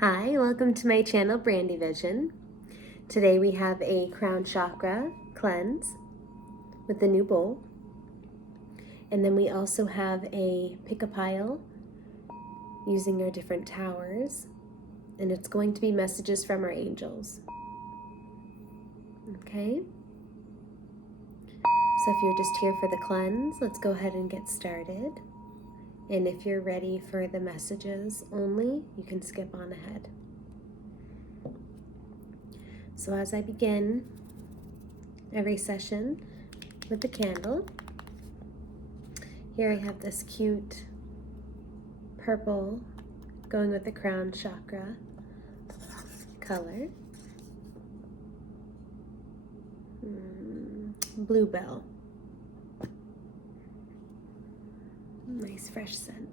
Hi, welcome to my channel, Brandy Vision. Today we have a crown chakra cleanse with the new bowl. And then we also have a pick a pile using our different towers. And it's going to be messages from our angels. Okay? So if you're just here for the cleanse, let's go ahead and get started. And if you're ready for the messages only, you can skip on ahead. So as I begin every session with the candle, here I have this cute purple going with the crown chakra color. Bluebell. Nice fresh scent.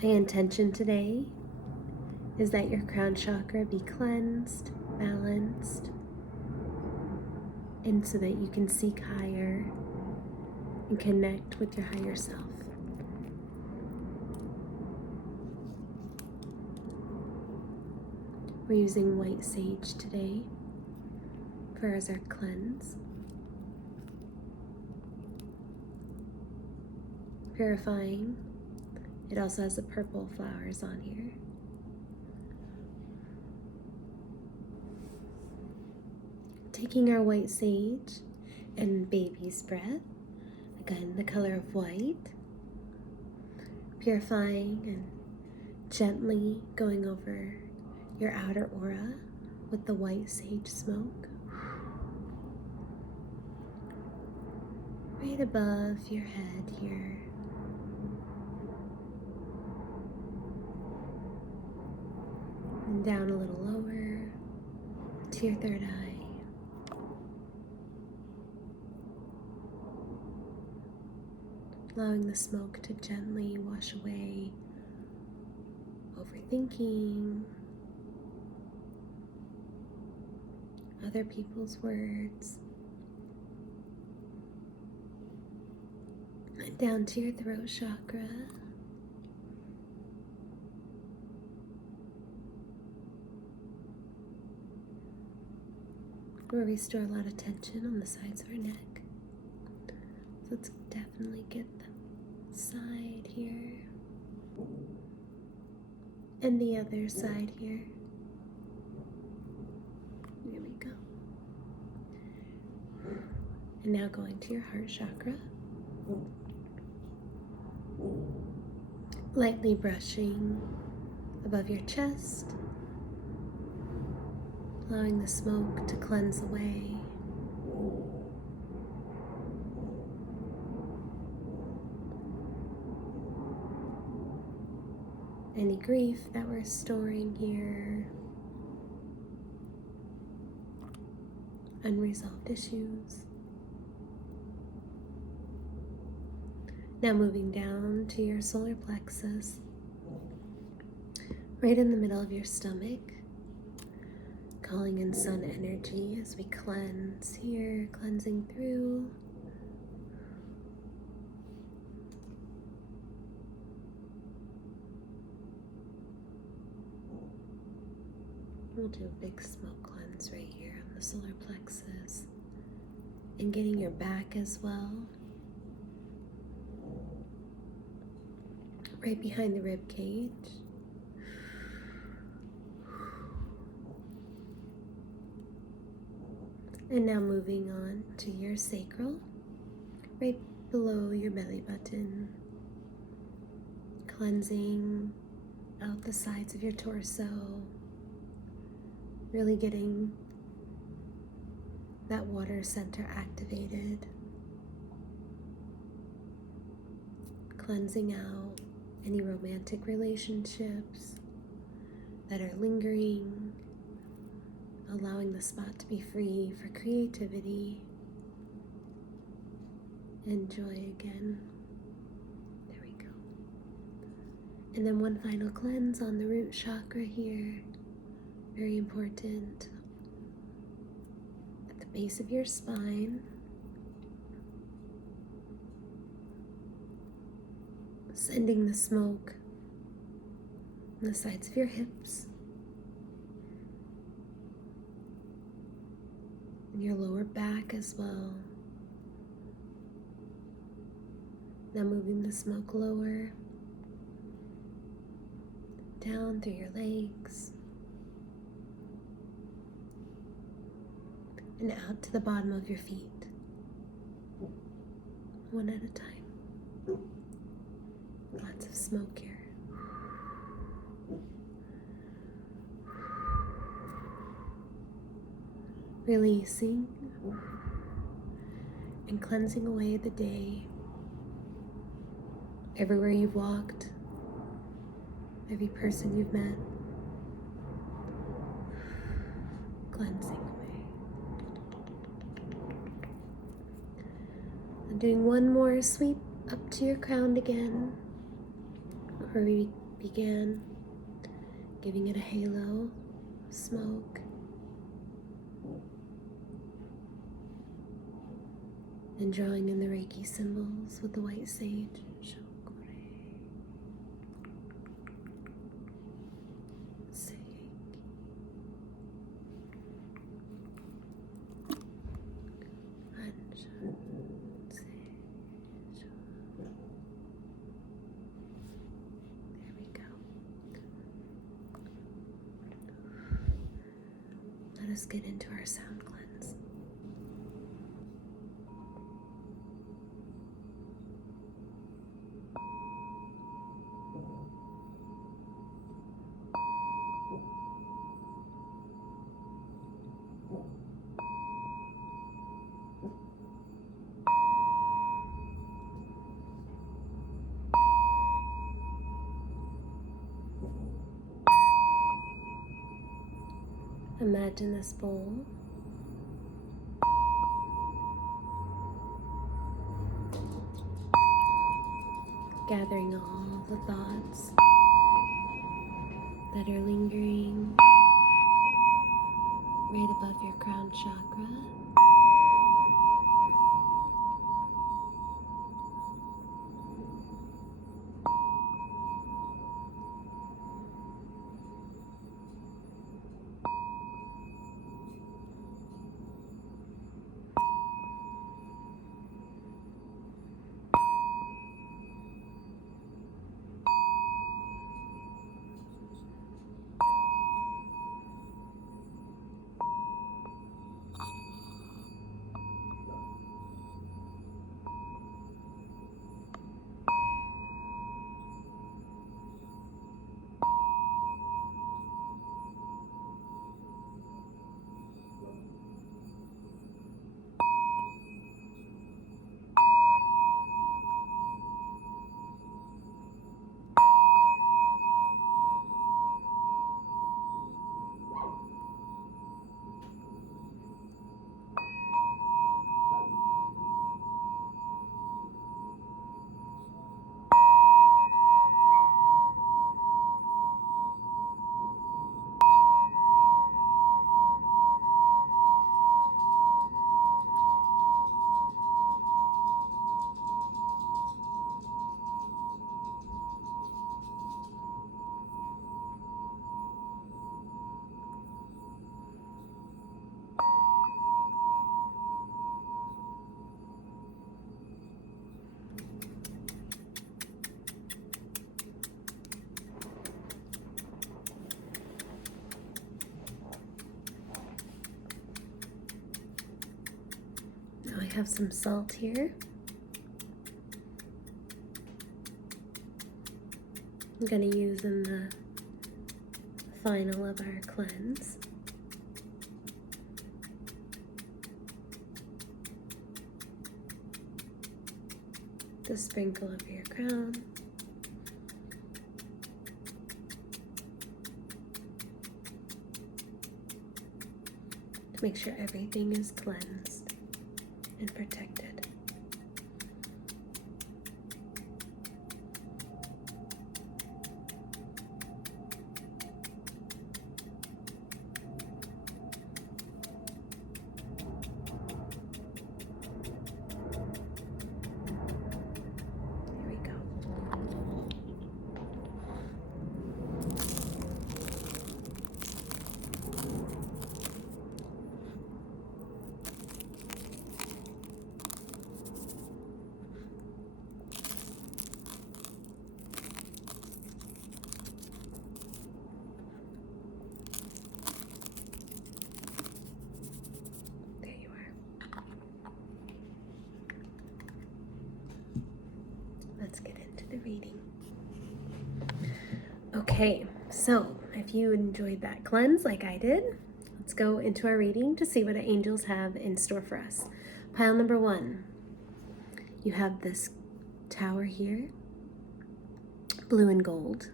My intention today is that your crown chakra be cleansed, balanced, and so that you can seek higher and connect with your higher self. We're using white sage today as our cleanse. Purifying. It also has the purple flowers on here. Taking our white sage and baby's breath, again the color of white, purifying and gently going over your outer aura with the white sage smoke. Right above your head here. And down a little lower to your third eye. Allowing the smoke to gently wash away overthinking, other people's words, and down to your throat chakra. Where we store a lot of tension on the sides of our neck. So let's definitely get the side here and the other side here. There we go. And now going to your heart chakra. Lightly brushing above your chest, allowing the smoke to cleanse away. Any grief that we're storing here, unresolved issues. Now moving down to your solar plexus, right in the middle of your stomach, calling in sun energy as we cleanse here, cleansing through. We'll do a big smoke cleanse right here on the solar plexus and getting your back as well. Right behind the rib cage. And now moving on to your sacral, right below your belly button. Cleansing out the sides of your torso. Really getting that water center activated. Cleansing out any romantic relationships that are lingering, allowing the spot to be free for creativity and joy again. There we go. And then one final cleanse on the root chakra here. Very important. At the base of your spine. Sending the smoke on the sides of your hips, and your lower back as well. Now moving the smoke lower, down through your legs, and out to the bottom of your feet, one at a time. Lots of smoke here. Releasing and cleansing away the day. Everywhere you've walked, every person you've met, cleansing away. And doing one more sweep up to your crown again, where we began, giving it a halo of smoke. And drawing in the Reiki symbols with the white sage. There we go. Let us get into our sound cleanse. Imagine this bowl gathering all the thoughts that are lingering right above your crown chakra. Now I have some salt here. I'm going to use in the final of our cleanse. To sprinkle over your crown. To make sure everything is cleansed and protected. Here we go. Okay, so if you enjoyed that cleanse like I did, let's go into our reading to see what the angels have in store for us. Pile number 1, you have this tower here, blue and gold.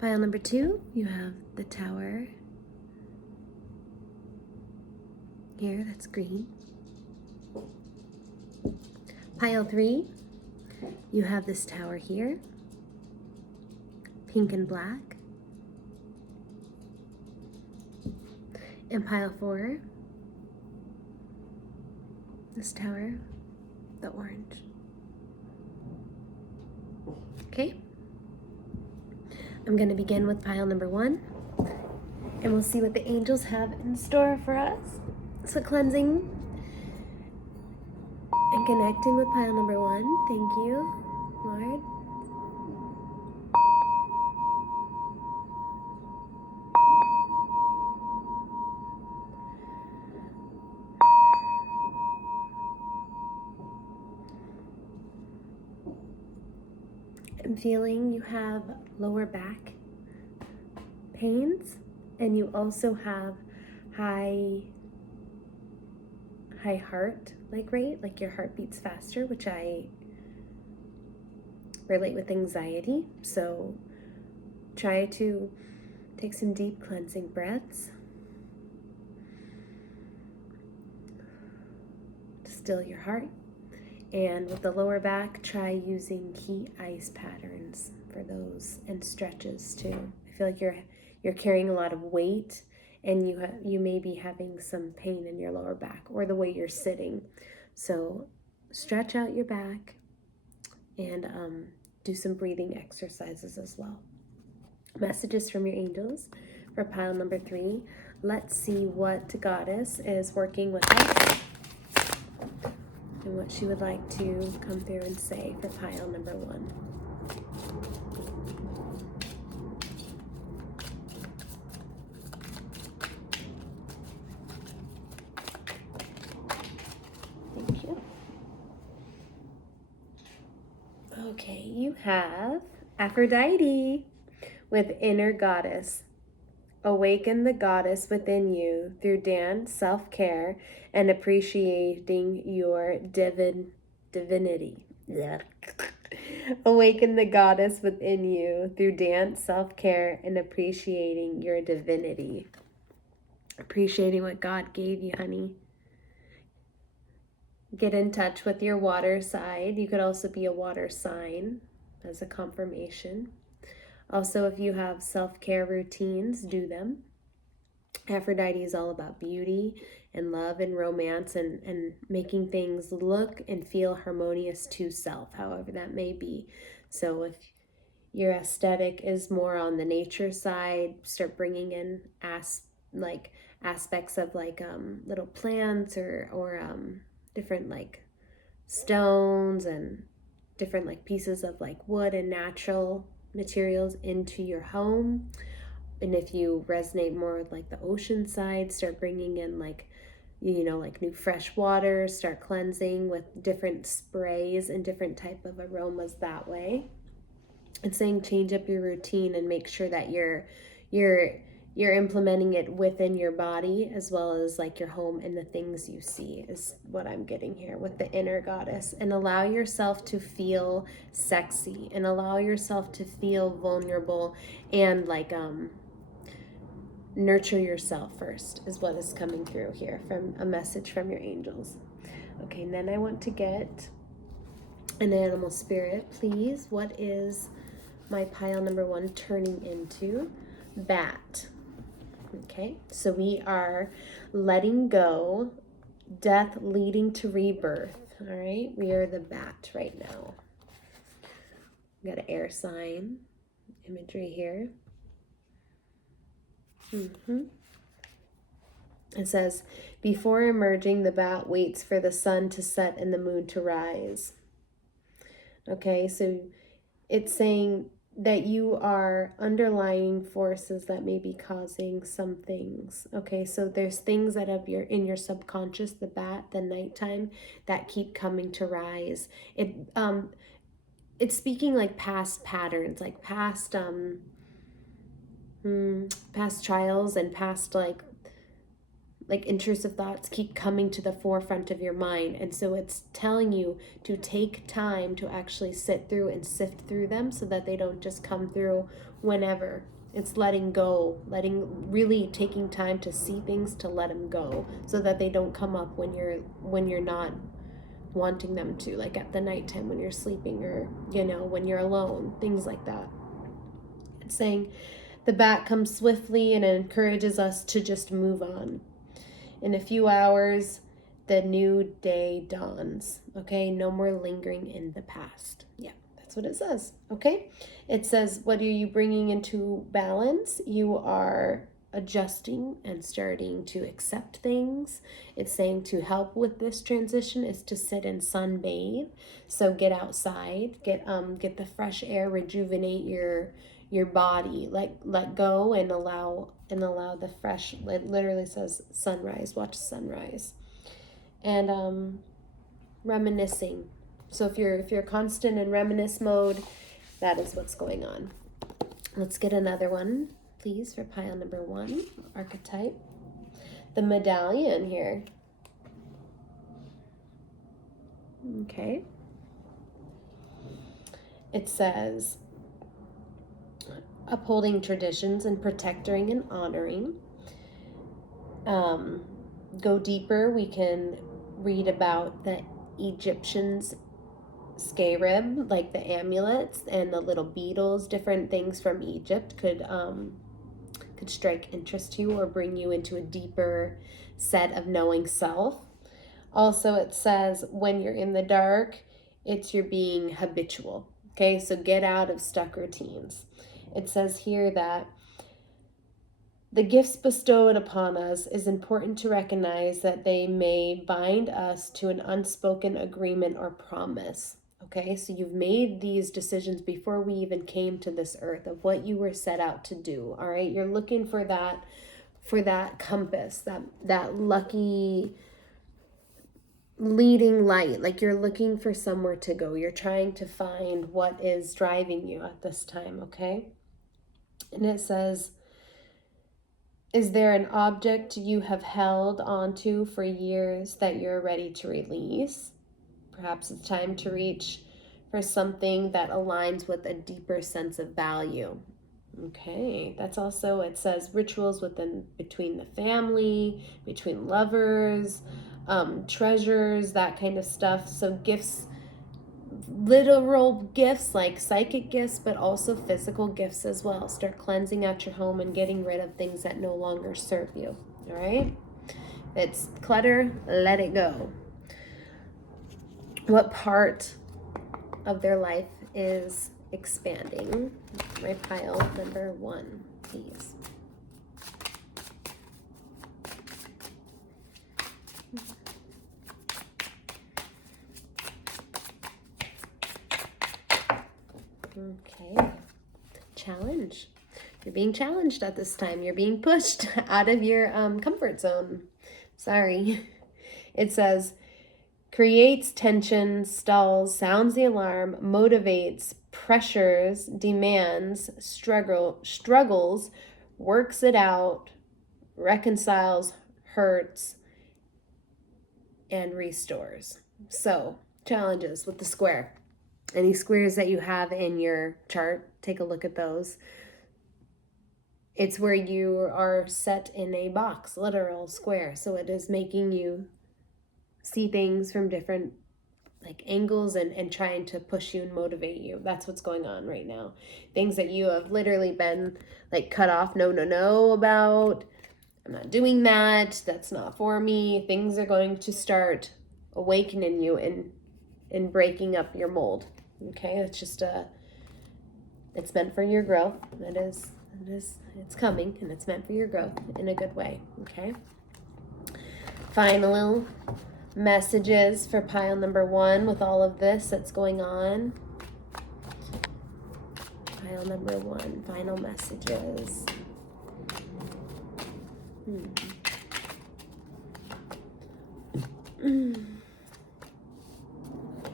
Pile number 2, you have the tower here, that's green. Pile 3, you have this tower here, pink and black. And pile 4, this tower, the orange. Okay, I'm going to begin with pile number 1, and we'll see what the angels have in store for us. So cleansing and connecting with pile number 1. Thank you, Lord. I'm feeling you have lower back pains, and you also have high heart rate, like your heart beats faster, which I relate with anxiety. So try to take some deep cleansing breaths to still your heart. And with the lower back, try using heat ice patterns for those, and stretches too. I feel like you're carrying a lot of weight, and you may be having some pain in your lower back or the way you're sitting. So stretch out your back and do some breathing exercises as well. Messages from your angels for pile number 3. Let's see what Goddess is working with us and what she would like to come through and say for pile number 1. Thank you. Okay, you have Aphrodite with Inner Goddess. Awaken the goddess within you through dance, self-care, and appreciating your divinity. Awaken the goddess within you through dance, self-care, and appreciating your divinity. Appreciating what God gave you, honey. Get in touch with your water side. You could also be a water sign as a confirmation. Also, if you have self-care routines, do them. Aphrodite is all about beauty and love and romance and making things look and feel harmonious to self, however that may be. So if your aesthetic is more on the nature side, start bringing in aspects of little plants or different stones and different pieces of wood and natural materials into your home. And if you resonate more with the ocean side, start bringing in new fresh water, start cleansing with different sprays and different type of aromas that way. It's saying change up your routine and make sure that you're implementing it within your body as well as your home and the things you see is what I'm getting here with the Inner Goddess. And allow yourself to feel sexy and allow yourself to feel vulnerable and nurture yourself first is what is coming through here from a message from your angels. Okay, and then I want to get an animal spirit, please. What is my pile number 1 turning into? Bat. Okay, so we are letting go, death leading to rebirth. All right, we are the bat right now. We got an air sign imagery here. It says, before emerging, the bat waits for the sun to set and the moon to rise. Okay, so it's saying that you are underlying forces that may be causing some things. Okay, so there's things that have in your subconscious, the bat, the nighttime, that keep coming to rise. it's speaking like past patterns, like past past trials and past like intrusive thoughts keep coming to the forefront of your mind. And so it's telling you to take time to actually sit through and sift through them so that they don't just come through whenever. It's letting go, really taking time to see things, to let them go so that they don't come up when you're not wanting them to, like at the nighttime when you're sleeping, or when you're alone, things like that. It's saying the bat comes swiftly and it encourages us to just move on. In a few hours, the new day dawns. Okay, no more lingering in the past. Yeah, that's what it says. Okay, it says, what are you bringing into balance? You are adjusting and starting to accept things. It's saying to help with this transition is to sit and sunbathe. So get outside, get the fresh air, rejuvenate your body, let go and allow the fresh. It literally says sunrise, watch sunrise. And reminiscing. So if you're constant in reminisce mode, that is what's going on. Let's get another one, please, for pile number 1 archetype. The medallion here. Okay. It says upholding traditions and protecting and honoring. Go deeper, we can read about the Egyptians' scarab, like the amulets and the little beetles, different things from Egypt could strike interest to you or bring you into a deeper set of knowing self. Also, it says when you're in the dark, you're being habitual. Okay, so get out of stuck routines. It says here that the gifts bestowed upon us is important to recognize that they may bind us to an unspoken agreement or promise. Okay, so you've made these decisions before we even came to this earth of what you were set out to do. All right, you're looking for that compass, that lucky leading light. Like you're looking for somewhere to go. You're trying to find what is driving you at this time. Okay, and it says, is there an object you have held onto for years that you're ready to release? Perhaps it's time to reach for something that aligns with a deeper sense of value. Okay, that's also, it says rituals between the family, between lovers, treasures, that kind of stuff. So gifts, literal gifts like psychic gifts, but also physical gifts as well. Start cleansing out your home and getting rid of things that no longer serve you. All right, it's clutter, let it go. What part of their life is expanding? My pile number 1, please. Okay, challenge. You're being challenged at this time. You're being pushed out of your comfort zone. Sorry. It says, creates tension, stalls, sounds the alarm, motivates, pressures, demands, struggles, works it out, reconciles, hurts, and restores. So, challenges with the square. Any squares that you have in your chart, take a look at those. It's where you are set in a box, literal square. So it is making you see things from different angles and trying to push you and motivate you. That's what's going on right now. Things that you have literally been cut off, no about. I'm not doing that. That's not for me. Things are going to start awakening you and breaking up your mold. Okay, it's just it's meant for your growth. It's coming, and it's meant for your growth in a good way. Okay. Final messages for pile number 1 with all of this that's going on. Pile number 1, final messages.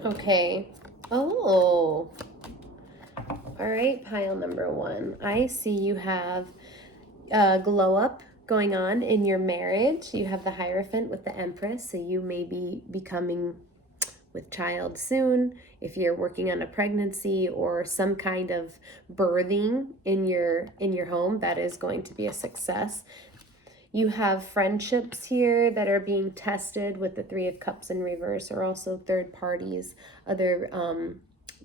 Okay. Oh, All right, pile number 1. I see you have a glow up going on in your marriage. You have the Hierophant with the Empress, so you may be becoming with child soon. If you're working on a pregnancy or some kind of birthing in your home, that is going to be a success. You have friendships here that are being tested with the Three of Cups in reverse, or also third parties, other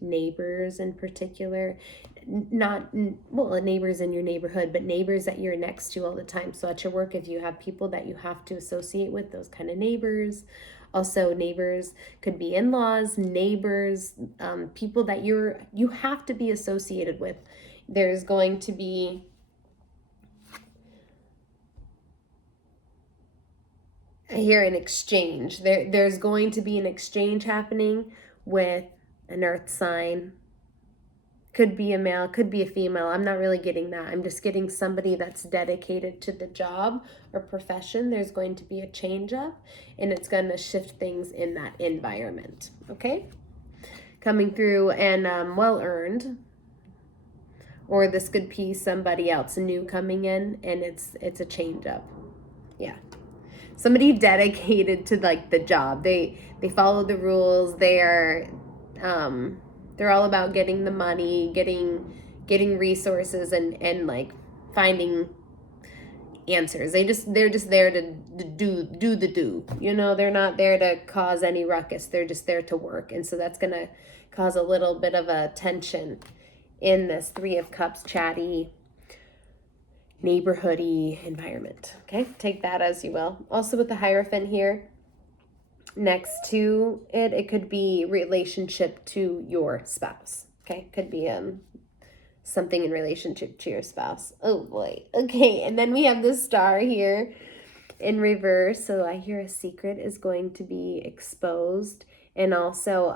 neighbors in particular. Not, well, neighbors in your neighborhood, but neighbors that you're next to all the time. So at your work, if you have people that you have to associate with, those kind of neighbors. Also, neighbors could be in-laws, neighbors, people that you have to be associated with. There's going to be here an exchange. There's going to be an exchange happening with an earth sign. Could be a male, could be a female. I'm not really getting that. I'm just getting somebody that's dedicated to the job or profession. There's going to be a change up, and it's going to shift things in that environment. Okay? Coming through and well earned. Or this could be somebody else new coming in, and it's a change up. Yeah. Somebody dedicated to like the job. They follow the rules. They're all about getting the money, getting resources, and like finding answers. They're just there to do the do. You know, they're not there to cause any ruckus. They're just there to work. And so that's gonna cause a little bit of a tension in this Three of Cups chatty neighborhoody environment. Okay, take that as you will. Also with the Hierophant here next to it, it could be relationship to your spouse. Okay, could be something in relationship to your spouse. Oh boy. Okay, and then we have the Star here in reverse. So I hear a secret is going to be exposed, and also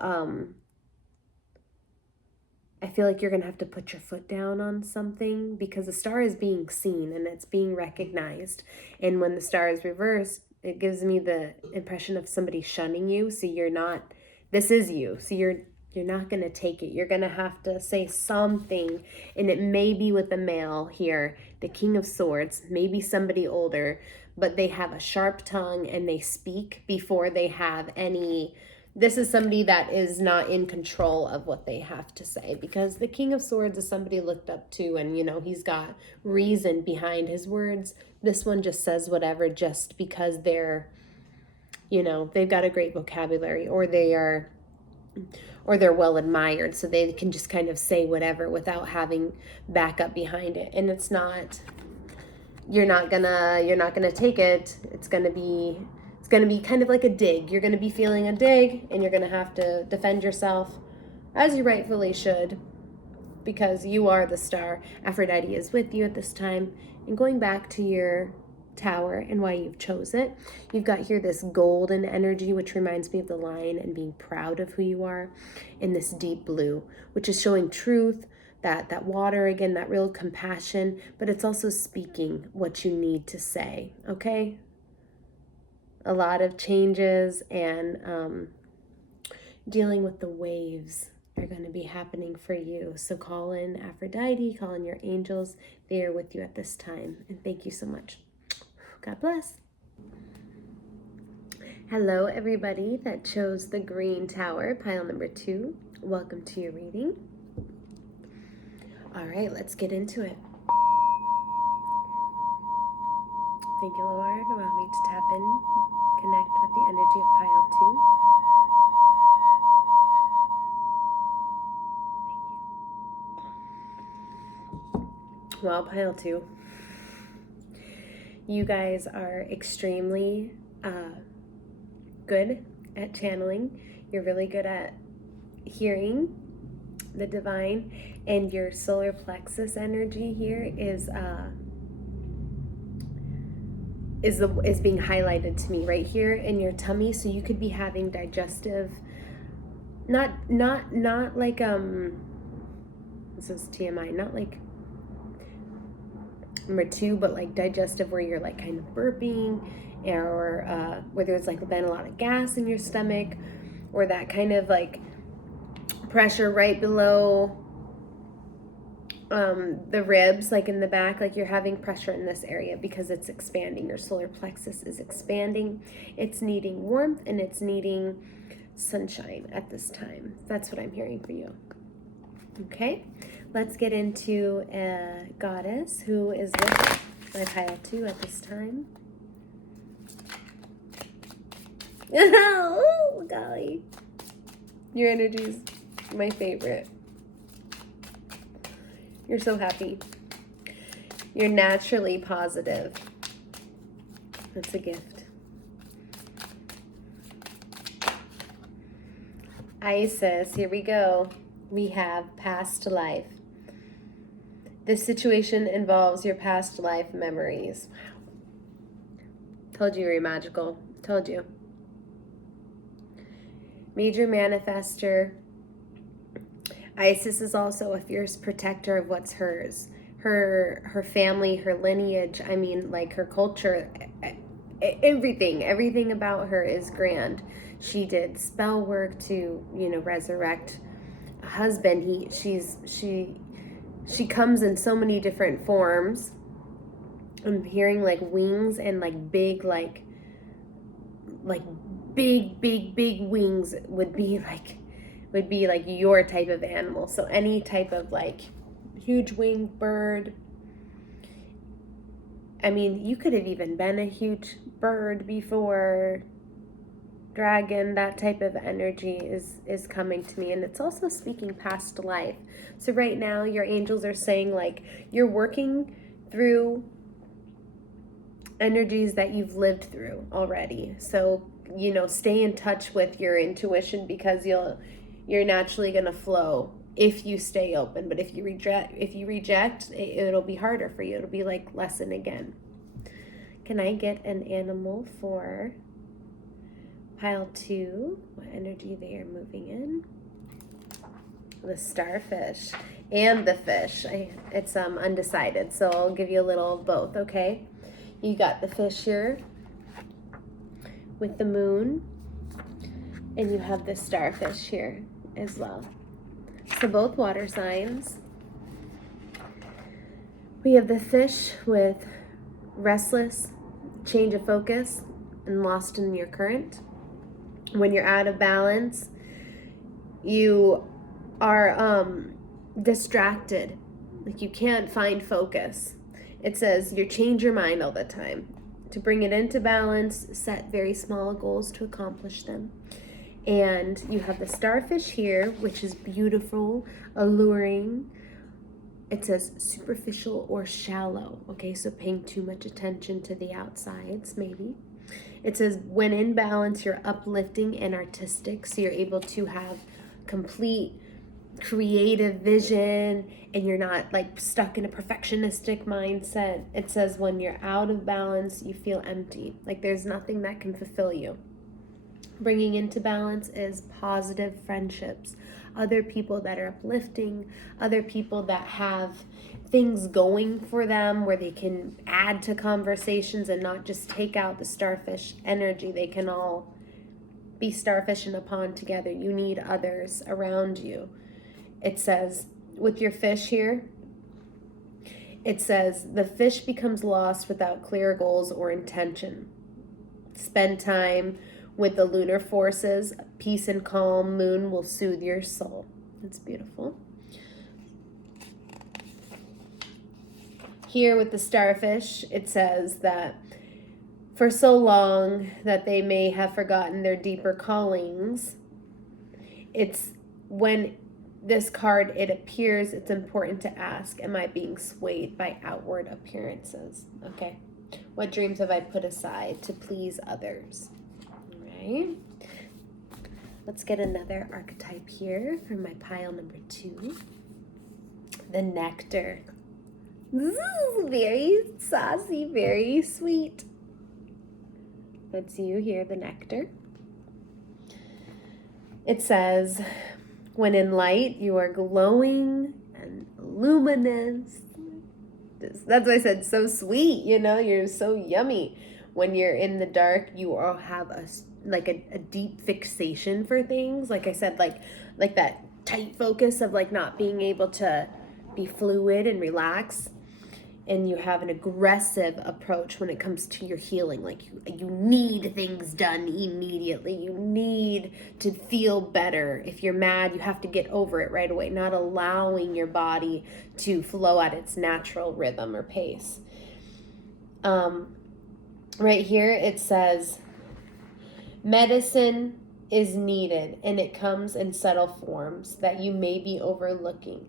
I feel like you're going to have to put your foot down on something, because the Star is being seen and it's being recognized. And when the Star is reversed, it gives me the impression of somebody shunning you. So you're not, this is you. So you're not going to take it. You're going to have to say something. And it may be with the male here, the King of Swords, maybe somebody older, but they have a sharp tongue and they speak before they have any. This is somebody that is not in control of what they have to say, because the King of Swords is somebody looked up to, and, you know, he's got reason behind his words. This one just says whatever just because they're, you know, they've got a great vocabulary, or they're well admired, so they can just kind of say whatever without having backup behind it. And it's not, you're not gonna take it. It's gonna be kind of like a dig. You're going to be feeling a dig, and you're going to have to defend yourself, as you rightfully should, because you are the Star. Aphrodite is with you at this time. And going back to your tower and why you've chose it, you've got here this golden energy, which reminds me of the lion and being proud of who you are, and this deep blue, which is showing truth, that water again, that real compassion, but it's also speaking what you need to say, okay? A lot of changes and dealing with the waves are going to be happening for you. So call in Aphrodite, call in your angels. They are with you at this time. And thank you so much. God bless. Hello, everybody that chose the green tower, pile number 2. Welcome to your reading. All right, let's get into it. Thank you, Lord. Allow me to tap in, connect with the energy of pile 2. Thank you. Well, pile 2, you guys are extremely good at channeling. You're really good at hearing the divine, and your solar plexus energy here is being highlighted to me right here in your tummy. So you could be having digestive, not like this is TMI, not like number 2, but like digestive, where you're like kind of burping, or where there's like been a lot of gas in your stomach, or that kind of like pressure right below the ribs, like in the back, like you're having pressure in this area because it's expanding. Your solar plexus is expanding. It's needing warmth and it's needing sunshine at this time. That's what I'm hearing for you. Okay, let's get into a goddess who is with my pile 2 at this time. Oh, golly. Your energy is my favorite. You're so happy. You're naturally positive. That's a gift. Isis, here we go. We have past life. This situation involves your past life memories. Wow. Told you you're magical. Told you. Major manifester. Isis is also a fierce protector of what's hers. Her family, her lineage, I mean, like her culture, everything about her is grand. She did spell work to, resurrect a husband. She comes in so many different forms. I'm hearing like wings and like big big wings would be like your type of animal. So any type of like huge winged bird. I mean, you could have even been a huge bird before. Dragon, that type of energy is coming to me, and it's also speaking past life. So right now your angels are saying like you're working through energies that you've lived through already. So stay in touch with your intuition, because you're naturally going to flow if you stay open. But if you reject, it'll be harder for you. It'll be like lesson again. Can I get an animal for pile 2? What energy they are moving in? The starfish and the fish. It's undecided, so I'll give you a little of both, okay? You got the fish here with the moon, and you have the starfish here as well. So both water signs. We have the fish with restless, change of focus, and lost in your current. When you're out of balance, you are distracted, like you can't find focus. It says you change your mind all the time. To bring it into balance, set very small goals to accomplish them. And you have the starfish here, which is beautiful, alluring. It says superficial or shallow. Okay, so paying too much attention to the outsides, maybe. It says when in balance, you're uplifting and artistic, so you're able to have complete creative vision and you're not like stuck in a perfectionistic mindset. It says when you're out of balance, you feel empty, like there's nothing that can fulfill you. Bringing into balance is positive friendships, other people that are uplifting, other people that have things going for them where they can add to conversations and not just take out the starfish energy. They can all be starfish in a pond together. You need others around you. It says with your fish here, it says the fish becomes lost without clear goals or intention. Spend time with the lunar forces. Peace and calm moon will soothe your soul. It's beautiful. Here with the starfish, it says that for so long that they may have forgotten their deeper callings. It's when this card, it appears, it's important to ask, am I being swayed by outward appearances? Okay. What dreams have I put aside to please others? Right. Let's get another archetype here for my pile number 2. The nectar. Ooh, very saucy, very sweet. That's you here, the nectar. It says, when in light, you are glowing and luminous. That's why I said so sweet, you're so yummy. When you're in the dark, you all have a deep fixation for things. Like I said, like that tight focus of like not being able to be fluid and relax, and you have an aggressive approach when it comes to your healing. Like you need things done immediately. You need to feel better. If you're mad, you have to get over it right away, not allowing your body to flow at its natural rhythm or pace. Right here it says, medicine is needed, and it comes in subtle forms that you may be overlooking.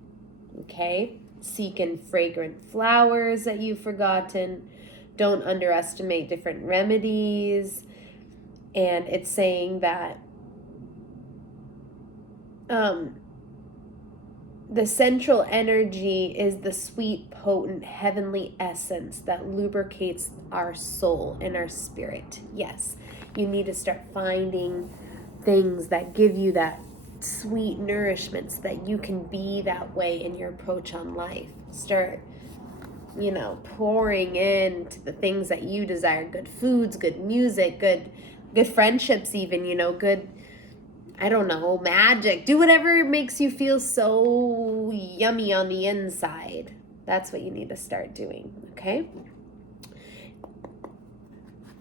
Okay? Seek in fragrant flowers that you've forgotten. Don't underestimate different remedies. And it's saying that the central energy is the sweet, potent, heavenly essence that lubricates our soul and our spirit. Yes, you need to start finding things that give you that sweet nourishment so that you can be that way in your approach on life. Start, pouring into the things that you desire. Good foods, good music, good friendships even, good, I don't know, magic. Do whatever makes you feel so yummy on the inside. That's what you need to start doing, okay?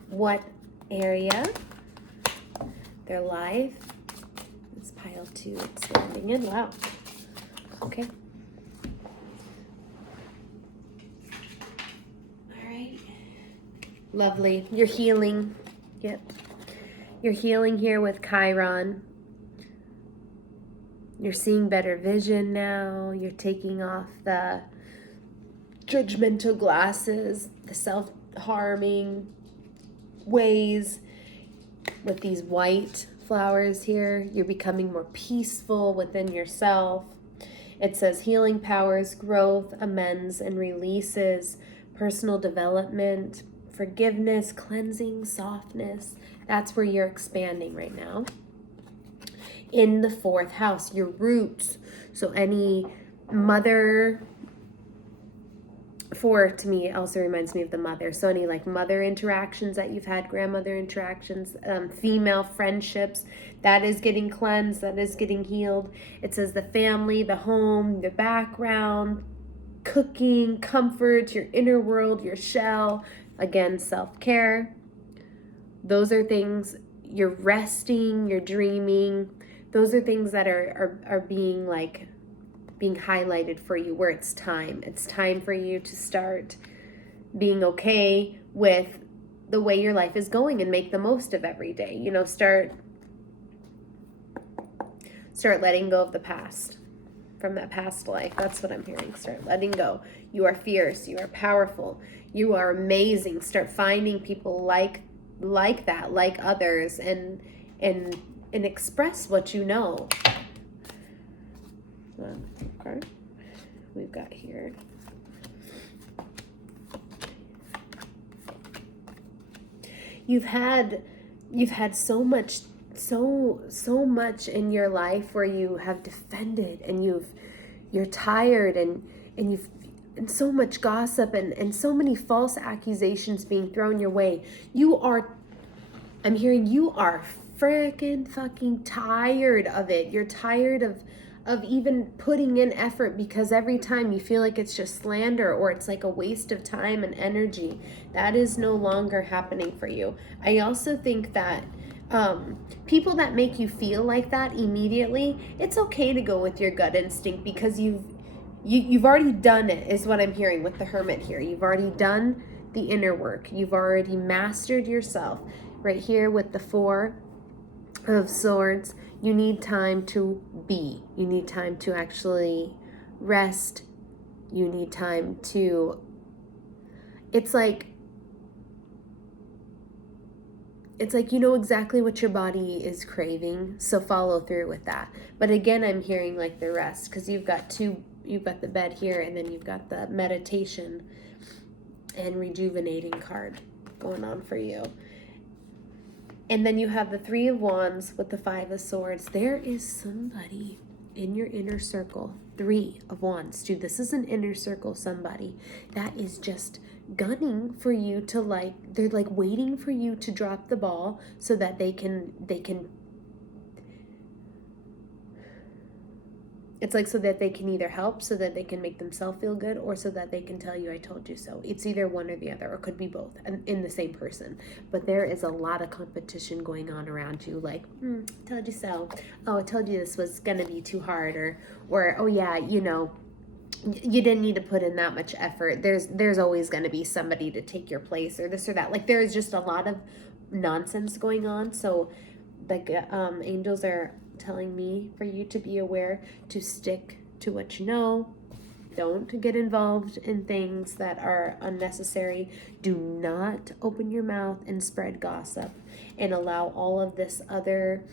What area? Their life. This pile 2 expanding in. Wow. Okay. All right. Lovely. You're healing. Yep. You're healing here with Chiron. You're seeing better vision now. You're taking off the judgmental glasses, the self-harming ways. With these white flowers here, you're becoming more peaceful within yourself. It says healing powers, growth, amends, and releases, personal development, forgiveness, cleansing, softness. That's where you're expanding right now. In the 4th house, your roots. So any mother, 4 to me also reminds me of the mother. So any like mother interactions that you've had, grandmother interactions, female friendships, that is getting cleansed, that is getting healed. It says the family, the home, the background, cooking, comfort, your inner world, your shell. Again, self-care. Those are things. You're resting, you're dreaming. Those are things that are being highlighted for you, where it's time. It's time for you to start being okay with the way your life is going and make the most of every day. Start letting go of the past, from that past life. That's what I'm hearing. Start letting go. You are fierce. You are powerful. You are amazing. Start finding people like that, like others, and express what you know. Okay. We've got here. You've had so much in your life where you have defended, and you're tired, and you've, and so much gossip and so many false accusations being thrown your way. I'm hearing you are freaking fucking tired of it. You're tired of even putting in effort, because every time you feel like it's just slander, or it's like a waste of time and energy. That is no longer happening for you. I also think that people that make you feel like that immediately, it's okay to go with your gut instinct, because you've already done it, is what I'm hearing with the Hermit here. You've already done the inner work. You've already mastered yourself. Right here with the 4 of Swords, you need time to be. You need time to actually rest. You need time to, it's like you know exactly what your body is craving, so follow through with that. But again, I'm hearing like the rest, because you've got the bed here, and then you've got the meditation and rejuvenating card going on for you. And then you have the 3 of Wands with the 5 of Swords. There is somebody in your inner circle. 3 of Wands. Dude, this is an inner circle somebody that is just gunning for you to they're like waiting for you to drop the ball so that they can It's like so that they can either help, so that they can make themselves feel good, or so that they can tell you I told you so. It's either one or the other, or could be both in the same person. But there is a lot of competition going on around you, like, told you so. Oh, I told you this was gonna be too hard, or oh yeah, you know, you didn't need to put in that much effort. There's always going to be somebody to take your place, or this or that. Like, there's just a lot of nonsense going on. So like angels are telling me for you to be aware, to stick to what you know. Don't get involved in things that are unnecessary. Do not open your mouth and spread gossip and allow all of this other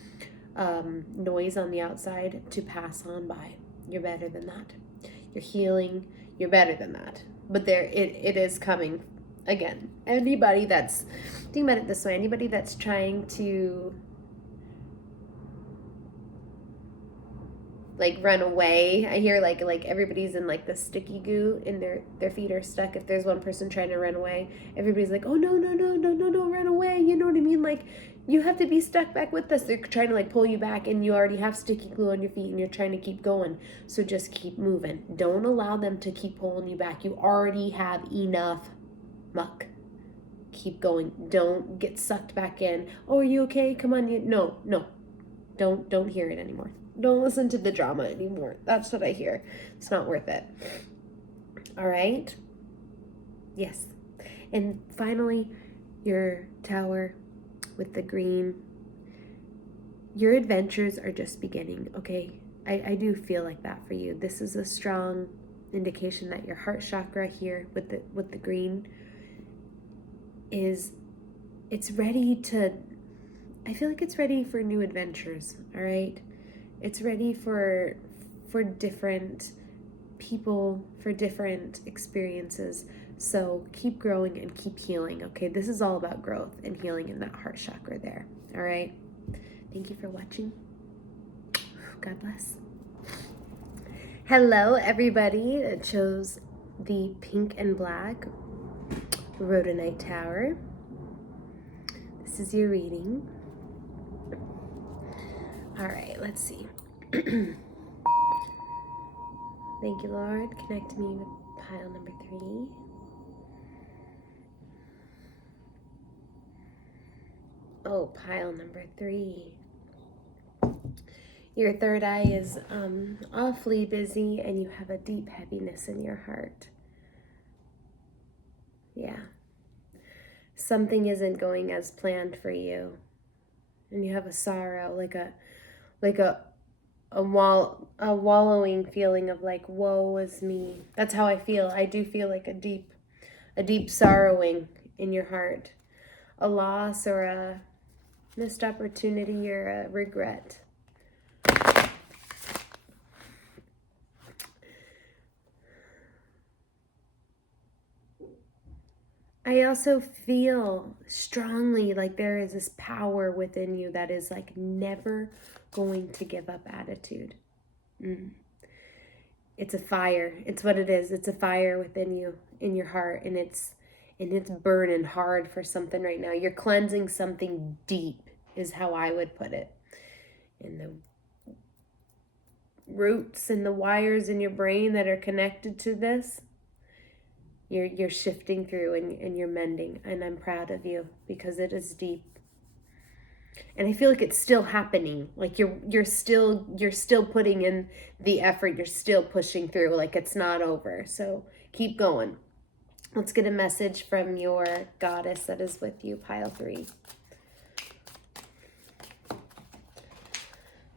noise on the outside to pass on by. You're better than that. You're healing. You're better than that. But it is coming again. Anybody that's, think about it this way, anybody that's trying to like run away. I hear like everybody's in like the sticky goo and their feet are stuck. If there's one person trying to run away, everybody's like, oh no, run away. You know what I mean? Like, you have to be stuck back with us. They're trying to like pull you back, and you already have sticky glue on your feet and you're trying to keep going. So just keep moving. Don't allow them to keep pulling you back. You already have enough muck. Keep going. Don't get sucked back in. Oh, are you okay? Come on. No. Don't hear it anymore. Don't listen to the drama anymore. That's what I hear. It's not worth it. All right? Yes. And finally, your tower with the green. Your adventures are just beginning, okay? I do feel like that for you. This is a strong indication that your heart chakra here with the green is, it's ready to, I feel like it's ready for new adventures, all right? It's ready for different people, for different experiences. So keep growing and keep healing, okay? This is all about growth and healing in that heart chakra there, all right? Thank you for watching. God bless. Hello, everybody that chose the pink and black Rhodonite Tower. This is your reading. All right, let's see. Thank you, Lord. Connect me with pile number 3. Oh, pile number 3. Your third eye is awfully busy, and you have a deep heaviness in your heart. Yeah. Something isn't going as planned for you, and you have a sorrow, like a wallowing feeling of like, woe is me. That's how I feel. I do feel like a deep sorrowing in your heart, a loss or a missed opportunity or a regret. I also feel strongly like there is this power within you that is like never going to give up attitude. It's a fire. It's what it is. It's a fire within you, in your heart, and it's burning hard for something right now. You're cleansing something deep, is how I would put it. And the roots and the wires in your brain that are connected to this, you're shifting through and you're mending, and I'm proud of you because it is deep. And I feel like it's still happening. Like you're still putting in the effort. You're still pushing through. Like it's not over. So keep going. Let's get a message from your goddess that is with you, pile 3.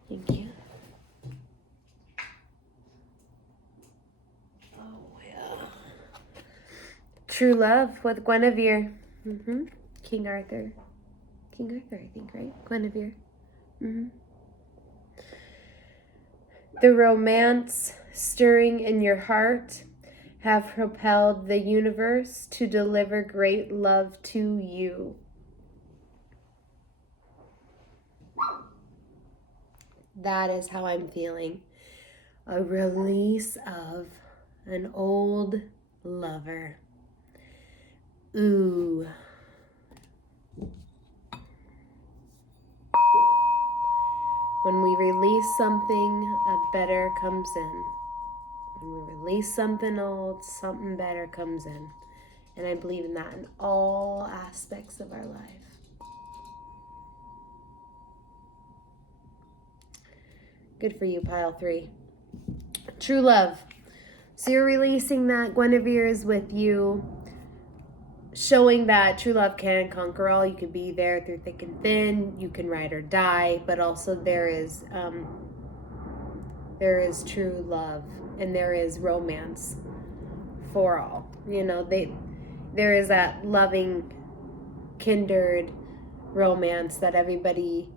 Thank you. Oh yeah. True love with Guinevere. King Arthur, I think, right? Guinevere. The romance stirring in your heart have propelled the universe to deliver great love to you. That is how I'm feeling. A release of an old lover. Ooh. When we release something, a better comes in. When we release something old, something better comes in. And I believe in that in all aspects of our life. Good for you, pile 3. True love. So you're releasing that. Guinevere is with you, showing that true love can conquer all. You could be there through thick and thin. You can ride or die, but also there is true love and there is romance for all. You know, there is that loving, kindred romance that everybody,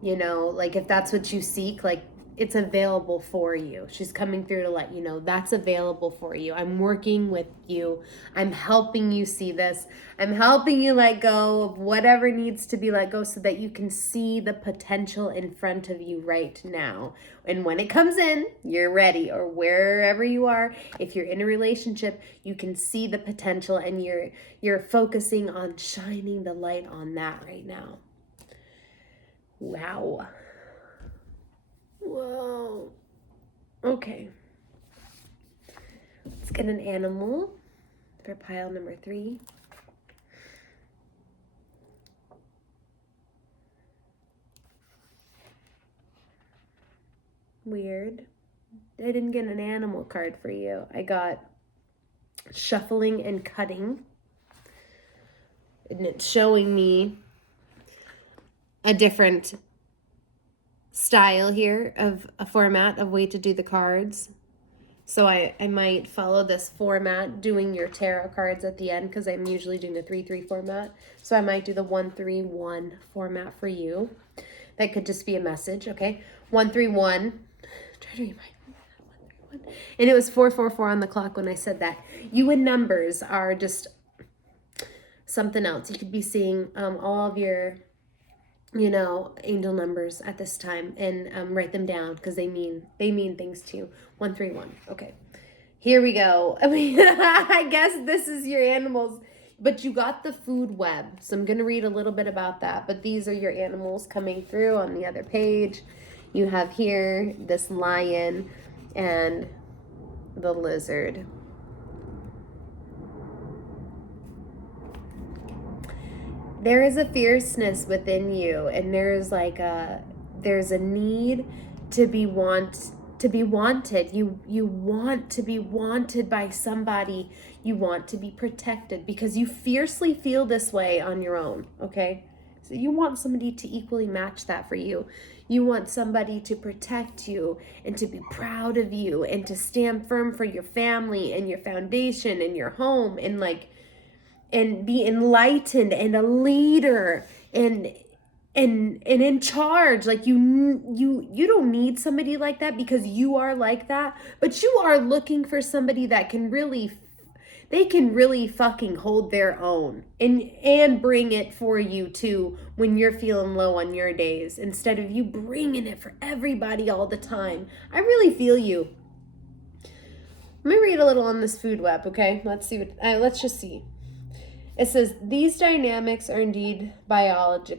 you know, like if that's what you seek, like it's available for you. She's coming through to let you know that's available for you. I'm working with you. I'm helping you see this. I'm helping you let go of whatever needs to be let go so that you can see the potential in front of you right now. And when it comes in, you're ready. Or wherever you are, if you're in a relationship, you can see the potential and you're focusing on shining the light on that right now. Wow. Whoa. Okay. Let's get an animal for pile number 3. Weird. I didn't get an animal card for you. I got shuffling and cutting. And it's showing me a different style here of a format of way to do the cards. So I might follow this format, doing your tarot cards at the end, because I'm usually doing a 3-3 format. So I might do the 1-3-1 format for you. That could just be a message, okay? 1-3-1. Try to remind me of that 1-3-1. And it was 4-4-4 on the clock when I said that. You and numbers are just something else. You could be seeing all of your, you know, angel numbers at this time and write them down because they mean things to you. 1-3-1. Okay, here we go. I mean, I guess this is your animals, but you got the food web. So I'm going to read a little bit about that, but these are your animals coming through on the other page. You have here this lion and the lizard. There is a fierceness within you, and there's a need to be wanted. You want to be wanted by somebody. You want to be protected because you fiercely feel this way on your own, okay? So you want somebody to equally match that for you. You want somebody to protect you and to be proud of you and to stand firm for your family and your foundation and your home and be enlightened and a leader and in charge. Like you don't need somebody like that because you are like that, but you are looking for somebody that can really fucking hold their own and bring it for you too when you're feeling low on your days, instead of you bringing it for everybody all the time. I really feel you. Let me read a little on this food web, okay? Let's just see. It says, these dynamics are indeed biological,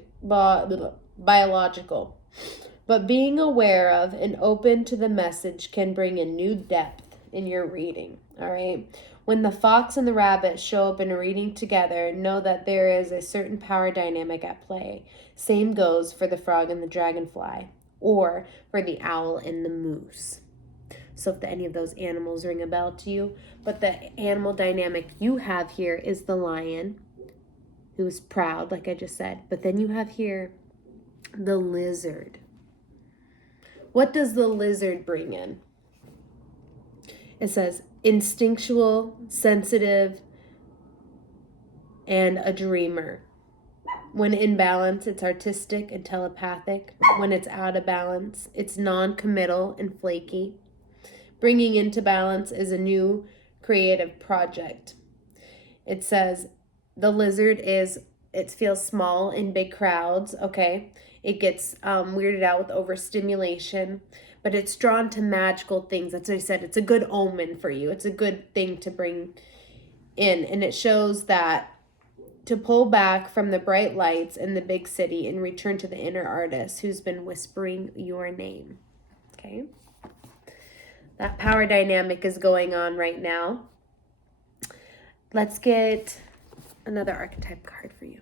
but being aware of and open to the message can bring a new depth in your reading, all right? When the fox and the rabbit show up in a reading together, know that there is a certain power dynamic at play. Same goes for the frog and the dragonfly, or for the owl and the moose. So if any of those animals ring a bell to you, but the animal dynamic you have here is the lion, who is proud, like I just said. But then you have here the lizard. What does the lizard bring in? It says instinctual, sensitive, and a dreamer. When in balance, it's artistic and telepathic. When it's out of balance, it's non-committal and flaky. Bringing into balance is a new creative project. It says the lizard it feels small in big crowds, okay? It gets weirded out with overstimulation, but it's drawn to magical things. That's what I said. It's a good omen for you. It's a good thing to bring in. And it shows that to pull back from the bright lights in the big city and return to the inner artist who's been whispering your name. Okay? That power dynamic is going on right now. Let's get another archetype card for you.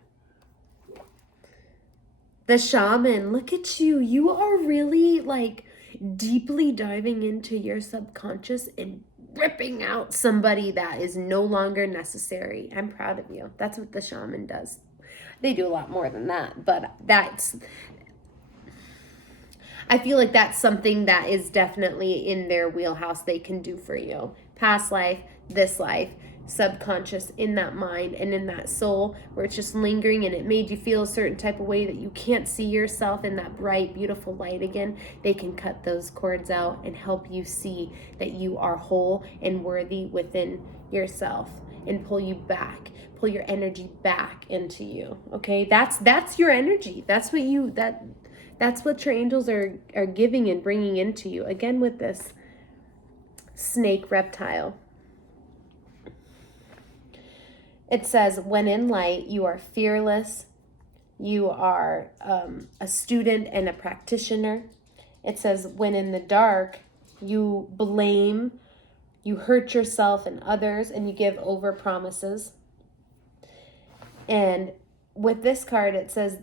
The shaman, look at you. You are really like deeply diving into your subconscious and ripping out somebody that is no longer necessary. I'm proud of you. That's what the shaman does. They do a lot more than that, but I feel like that's something that is definitely in their wheelhouse they can do for you. Past life, this life, subconscious, in that mind and in that soul where it's just lingering and it made you feel a certain type of way that you can't see yourself in that bright, beautiful light again. They can cut those cords out and help you see that you are whole and worthy within yourself and pull you back, pull your energy back into you. Okay, that's your energy. That's what your angels are giving and bringing into you. Again, with this snake reptile. It says, when in light, you are fearless. You are a student and a practitioner. It says, when in the dark, you blame, you hurt yourself and others, and you give over promises. And with this card, it says,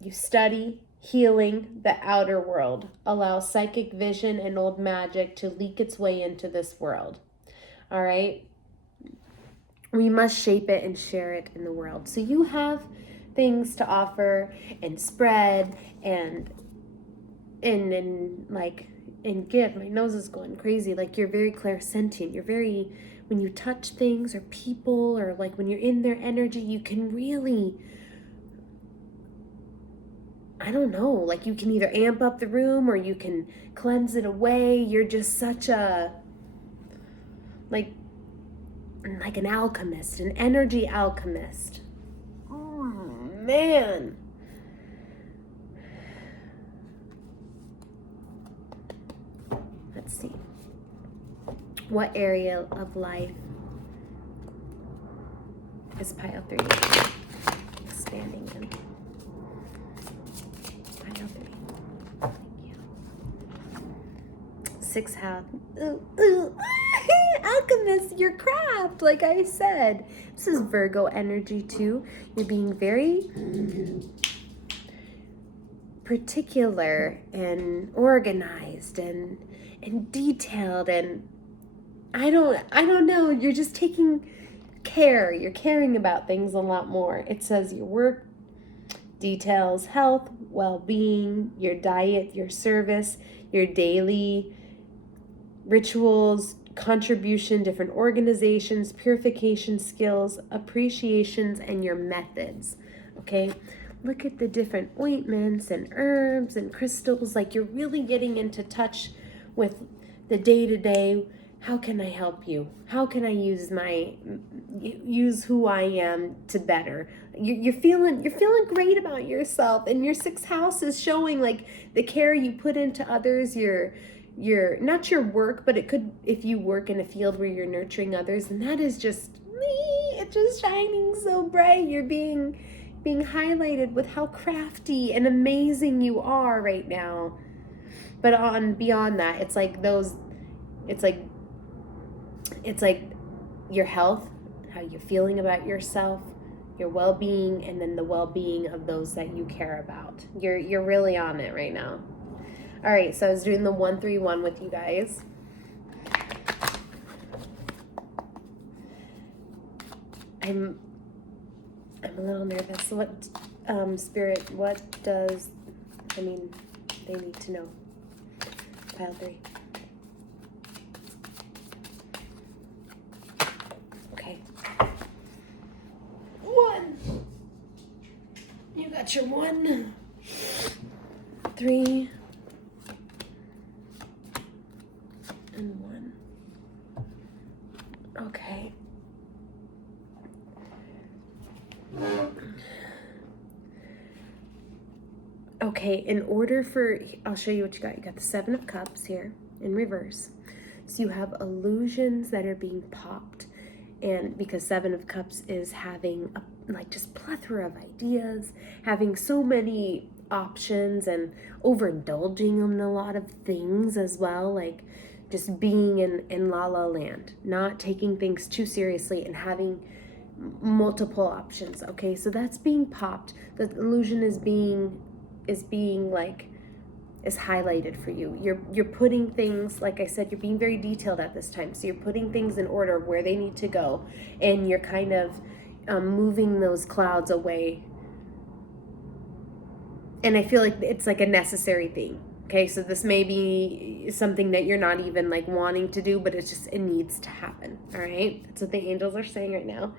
you study healing the outer world. Allow psychic vision and old magic to leak its way into this world. All right? We must shape it and share it in the world. So you have things to offer and spread and give. My nose is going crazy. Like, you're very clairsentient. You're very, when you touch things or people or like when you're in their energy, you can really, I don't know, like you can either amp up the room or you can cleanse it away. You're just such a, like an alchemist, an energy alchemist. Oh, man. Let's see. What area of life is pile 3 expanding in? Pile 3. Thank you. 6 health. Ooh. Alchemist, your craft, like I said. This is Virgo energy too. You're being very particular and organized and detailed, and I don't know, you're just taking care. You're caring about things a lot more. It says your work details health, well-being, your diet, your service, your daily rituals, contribution, different organizations, purification skills, appreciations, and your methods. Okay, look at the different ointments and herbs and crystals. Like, you're really getting into touch with the day-to-day. How can I help you? How can I use who I am to better? You're feeling great about yourself, and your 6th house is showing like the care you put into others. Your not your work, but it could, if you work in a field where you're nurturing others, and that is just me. It's just shining so bright. You're being highlighted with how crafty and amazing you are right now. But beyond that, it's like your health, how you're feeling about yourself, your well-being, and then the well-being of those that you care about. You're really on it right now. All right, so I was doing the 131 with you guys. I'm a little nervous. What, Spirit, what does, they need to know. Pile 3. Okay. 1. You got your 1. 3. And 1. Okay. Okay, in order for, I'll show you what you got. You got the 7 of Cups here in reverse. So you have illusions that are being popped. And because 7 of Cups is having like just plethora of ideas, having so many options and overindulging in a lot of things as well, like just being in la la land, not taking things too seriously and having multiple options. Okay, so that's being popped. The illusion is being like is highlighted for you. You're putting things, like I said, you're being very detailed at this time. So you're putting things in order where they need to go, and you're kind of moving those clouds away. And I feel like it's like a necessary thing. Okay, so this may be something that you're not even like wanting to do, but it needs to happen. All right, that's what the angels are saying right now.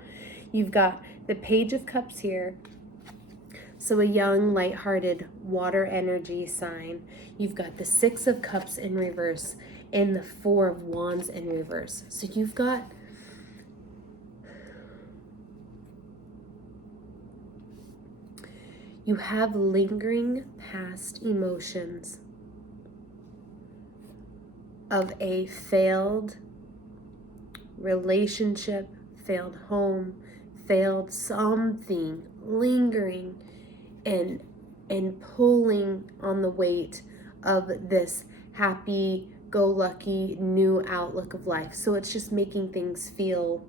You've got the Page of Cups here. So a young, lighthearted water energy sign. You've got the Six of Cups in reverse and the Four of Wands in reverse. So you've got you have lingering past emotions of a failed relationship, failed home, failed something lingering and pulling on the weight of this happy-go-lucky new outlook of life. So it's just making things feel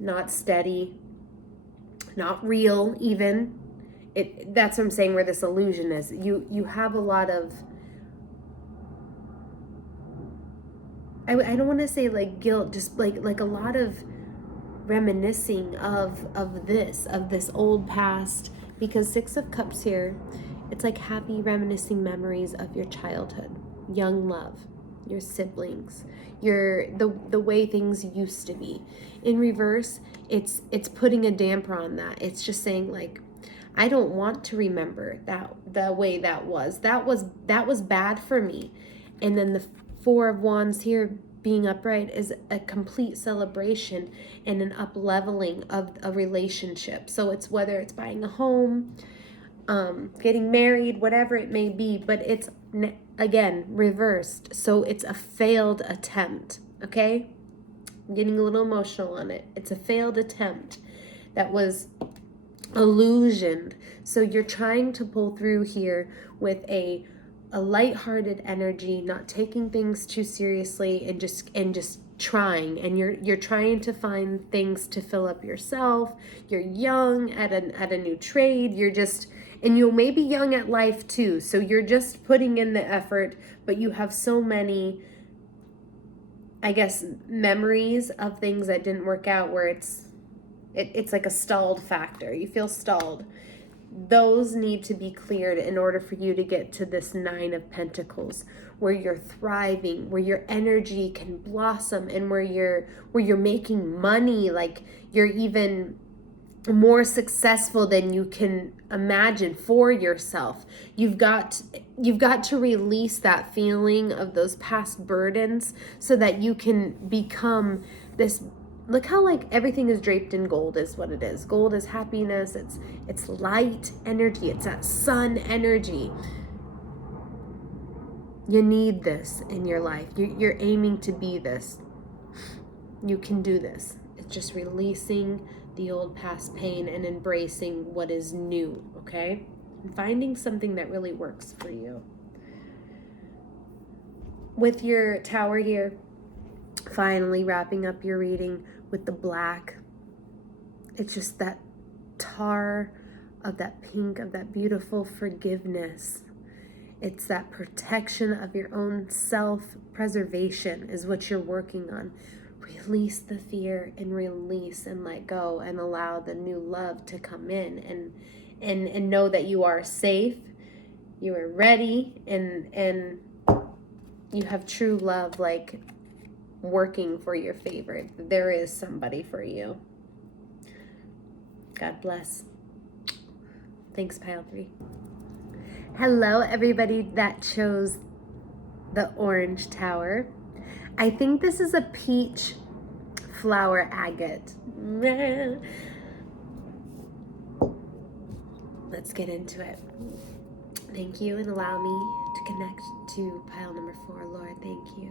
not steady, not real even. That's what I'm saying, where this illusion is. You have a lot of, I don't want to say like guilt, just like a lot of reminiscing of this old past, because Six of Cups here, it's like happy reminiscing memories of your childhood, young love, your siblings, the way things used to be. In reverse, it's putting a damper on that. It's just saying like, I don't want to remember that the way that was bad for me. And then the Four of Wands here being upright is a complete celebration and an up-leveling of a relationship. So it's whether it's buying a home, getting married, whatever it may be, but it's again reversed. So it's a failed attempt. Okay, I'm getting a little emotional on it. It's a failed attempt that was illusioned. So you're trying to pull through here with a lighthearted energy, not taking things too seriously, and just trying. And you're trying to find things to fill up yourself. You're young at a new trade. And you may be young at life too. So you're just putting in the effort, but you have so many, I guess, memories of things that didn't work out, where it's like a stalled factor. You feel stalled. Those need to be cleared in order for you to get to this Nine of Pentacles, where you're thriving, where your energy can blossom, and where you're making money, like you're even more successful than you can imagine for yourself. You've got to release that feeling of those past burdens so that you can become this. Look how like everything is draped in gold is what it is. Gold is happiness. It's light energy. It's that sun energy. You need this in your life. You're aiming to be this. You can do this. It's just releasing the old past pain and embracing what is new, okay? And finding something that really works for you. With your Tower here, finally wrapping up your reading with the black. It's just that tar of that pink, of that beautiful forgiveness. It's that protection of your own self-preservation is what you're working on. Release the fear and release and let go and allow the new love to come in and know that you are safe, you are ready, and you have true love, like working for your favor. There is somebody for you. God bless. Thanks, Pile 3. Hello, everybody that chose the orange tower. I think this is a peach flower agate. Let's get into it. Thank you, and allow me to connect to pile number 4. Lord, thank you.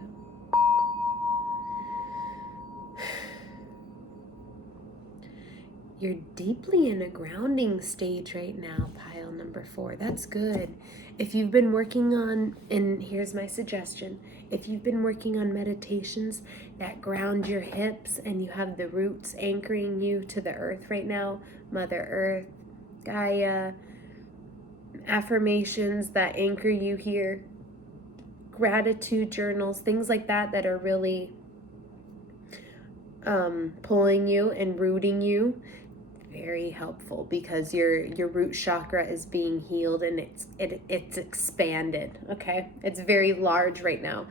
you're deeply in a grounding stage right now, pile number 4. That's good. If you've been working on, and here's my suggestion, if you've been working on meditations that ground your hips and you have the roots anchoring you to the earth right now, Mother Earth, Gaia, affirmations that anchor you here, gratitude journals, things like that that are really pulling you and rooting you, very helpful, because your root chakra is being healed and it's expanded. Okay, it's very large right now.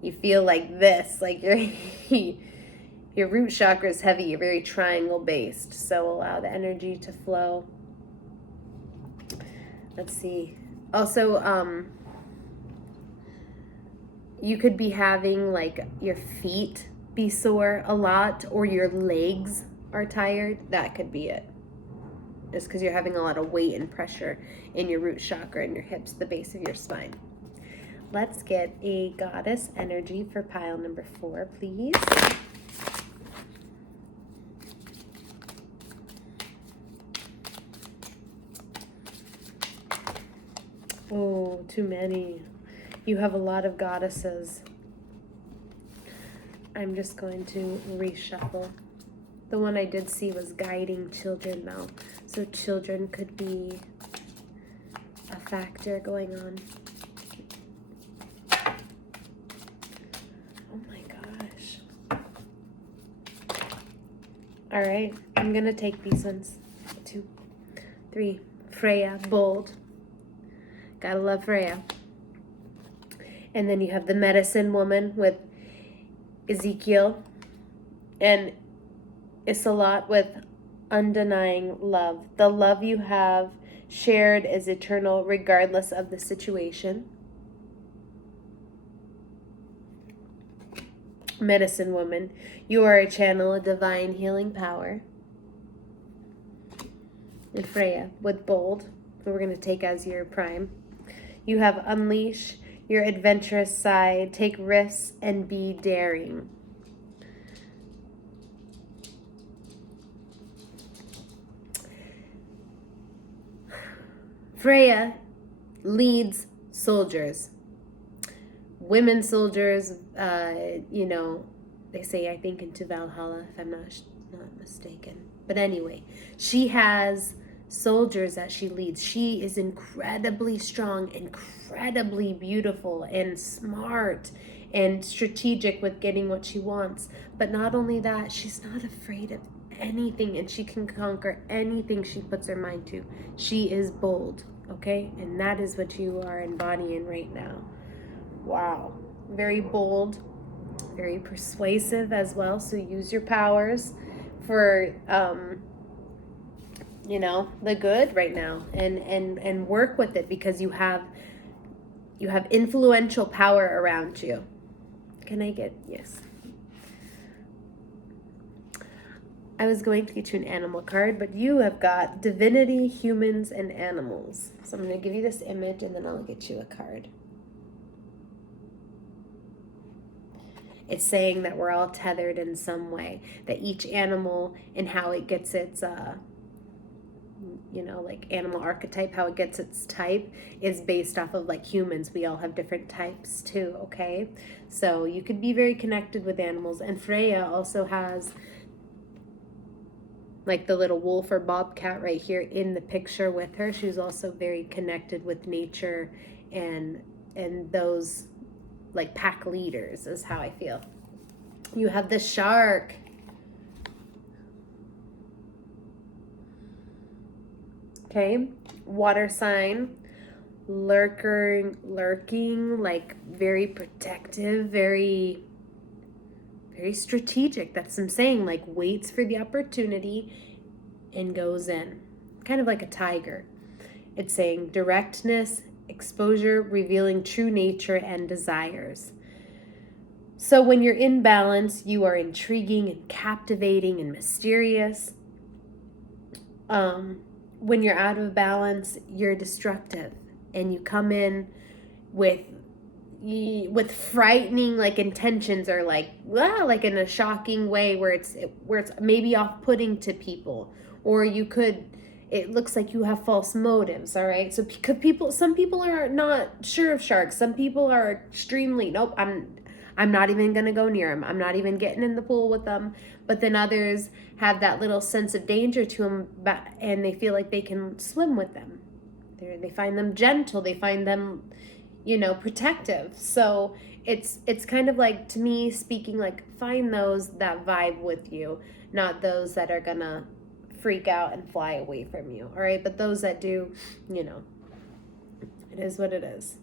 You feel like this, like your root chakra is heavy. You're very triangle based, so allow the energy to flow. Let's see. Also, you could be having like your feet be sore a lot, or your legs are tired. That could be it. Just because you're having a lot of weight and pressure in your root chakra and your hips, the base of your spine. Let's get a goddess energy for pile number 4, please. Oh, too many. You have a lot of goddesses. I'm just going to reshuffle. The one I did see was guiding children now. So children could be a factor going on. Oh my gosh. All right, I'm gonna take these ones. 2, 3. Freya, bold. Gotta love Freya. And then you have the medicine woman with Ezekiel, and Isolot with undenying love. The love you have shared is eternal regardless of the situation. Medicine woman, you are a channel of divine healing power. And Freya with bold, who we're going to take as your prime. You have unleash your adventurous side, take risks, and be daring. Freya leads soldiers, women soldiers, they say, I think, into Valhalla, if I'm not mistaken. But anyway, she has soldiers that she leads. She is incredibly strong, incredibly beautiful, and smart, and strategic with getting what she wants. But not only that, she's not afraid of anything, and she can conquer anything she puts her mind to. She is bold, okay? And that is what you are embodying right now. Wow. Very bold, very persuasive as well. So use your powers for the good right now, and work with it, because you have influential power around you. Can I get, yes. I was going to get you an animal card, but you have got divinity, humans, and animals. So I'm going to give you this image, and then I'll get you a card. It's saying that we're all tethered in some way, that each animal and how it gets its, like animal archetype, how it gets its type is based off of like humans. We all have different types too, okay? So you could be very connected with animals. And Freya also has like the little wolf or bobcat right here in the picture with her. She's also very connected with nature and those like pack leaders is how I feel. You have the shark. Okay, water sign, lurking, like very protective, very strategic. That's what I'm saying, like waits for the opportunity and goes in, kind of like a tiger. It's saying directness, exposure, revealing true nature and desires. So when you're in balance, you are intriguing and captivating and mysterious. When you're out of balance, you're destructive, and you come in with frightening like intentions, or like in a shocking way where it's maybe off-putting to people, or you could, it looks like you have false motives, all right? So some people are not sure of sharks. Some people are extremely, nope, I'm not even going to go near them. I'm not even getting in the pool with them. But then others have that little sense of danger to them, and they feel like they can swim with them. They find them gentle. They find them, protective. So it's kind of like, to me, speaking, like, find those that vibe with you, not those that are going to freak out and fly away from you. All right. But those that do, it is what it is.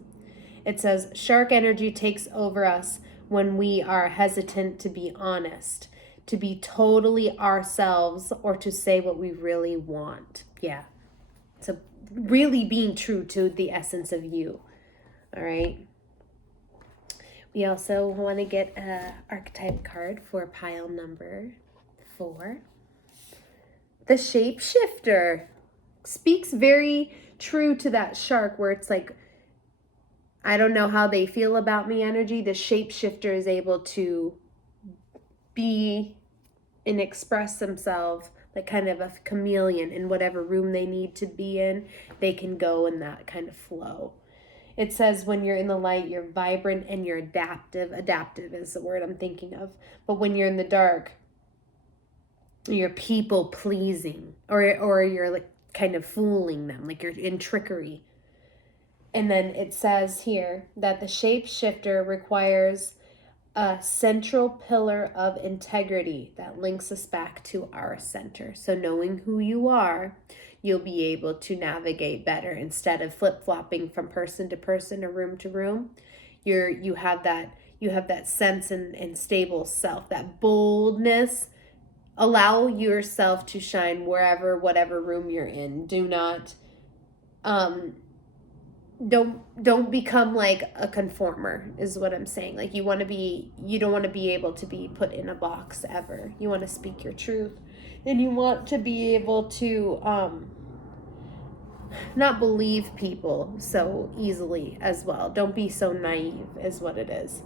It says shark energy takes over us when we are hesitant to be honest, to be totally ourselves, or to say what we really want. Yeah. So really being true to the essence of you. All right. We also want to get an archetype card for pile number 4. The Shapeshifter speaks very true to that shark, where it's like, I don't know how they feel about me energy. The Shapeshifter is able to be and express themselves like kind of a chameleon. In whatever room they need to be in, they can go in that kind of flow. It says when you're in the light, you're vibrant and you're adaptive. Adaptive is the word I'm thinking of. But when you're in the dark, you're people pleasing, or you're like kind of fooling them, like you're in trickery. And then it says here that the Shapeshifter requires a central pillar of integrity that links us back to our center. So knowing who you are, you'll be able to navigate better instead of flip-flopping from person to person or room to room. You have that sense and stable self, that boldness. Allow yourself to shine whatever room you're in. Do not don't become like a conformer, is what I'm saying. Like you don't want to be able to be put in a box ever. You want to speak your truth. And you want to be able to not believe people so easily as well. Don't be so naive, is what it is.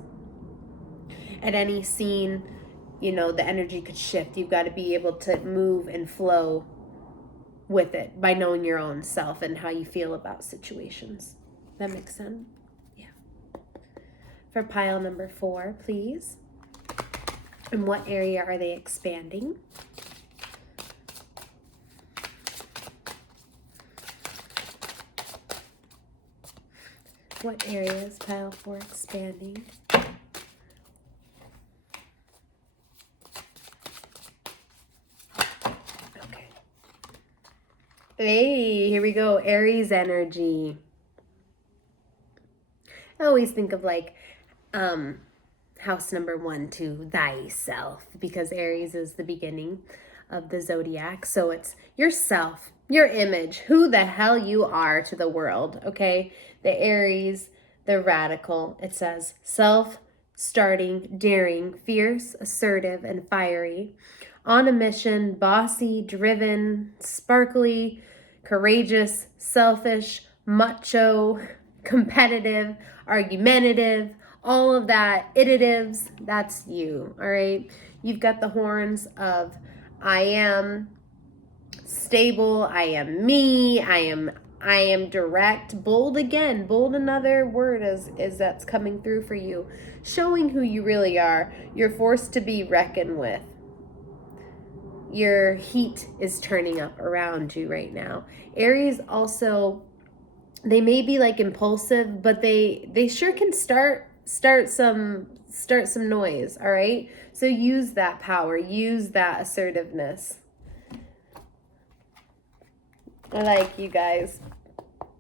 At any scene, the energy could shift. You've got to be able to move and flow with it by knowing your own self and how you feel about situations. That makes sense? Yeah. For pile number 4, please. In what area are they expanding? What area is pile 4 expanding? Okay. Hey, here we go. Aries energy. I always think of like house number 1 to thyself, because Aries is the beginning of the zodiac. So it's yourself, your image, who the hell you are to the world, okay? The Aries, the radical. It says self-starting, daring, fierce, assertive, and fiery. On a mission, bossy, driven, sparkly, courageous, selfish, macho, competitive, argumentative, all of that, itatives, that's you, all right? You've got the horns of I am stable, I am me, I am direct, bold again, bold, another word is that's coming through for you, showing who you really are. You're forced to be reckoned with. Your heat is turning up around you right now. Aries also, they may be like impulsive, but they sure can start some noise, all right? So use that power, use that assertiveness. I like you guys.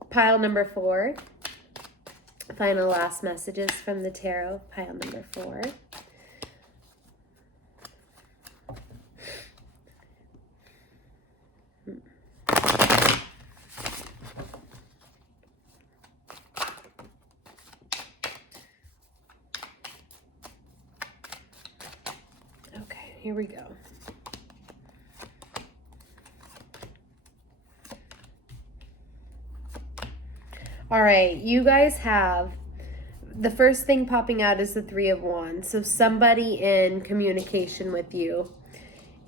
Pile number 4. Final last messages from the tarot, pile number 4. Here we go. All right, you guys have, the first thing popping out is the 3 of Wands. So somebody in communication with you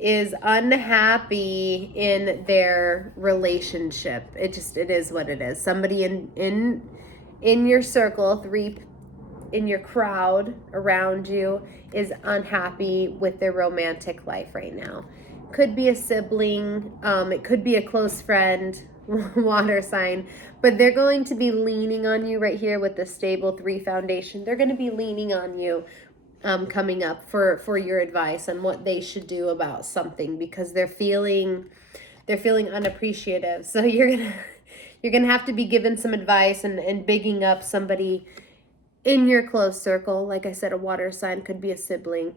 is unhappy in their relationship. It is what it is. Somebody in your circle, three in your crowd around you is unhappy with their romantic life right now. Could be a sibling, it could be a close friend, water sign, but they're going to be leaning on you right here with the stable 3 foundation. They're going to be leaning on you coming up for your advice on what they should do about something, because they're feeling unappreciative. So you're gonna have to be given some advice and bigging up somebody in your close circle. Like I said, a water sign, could be a sibling,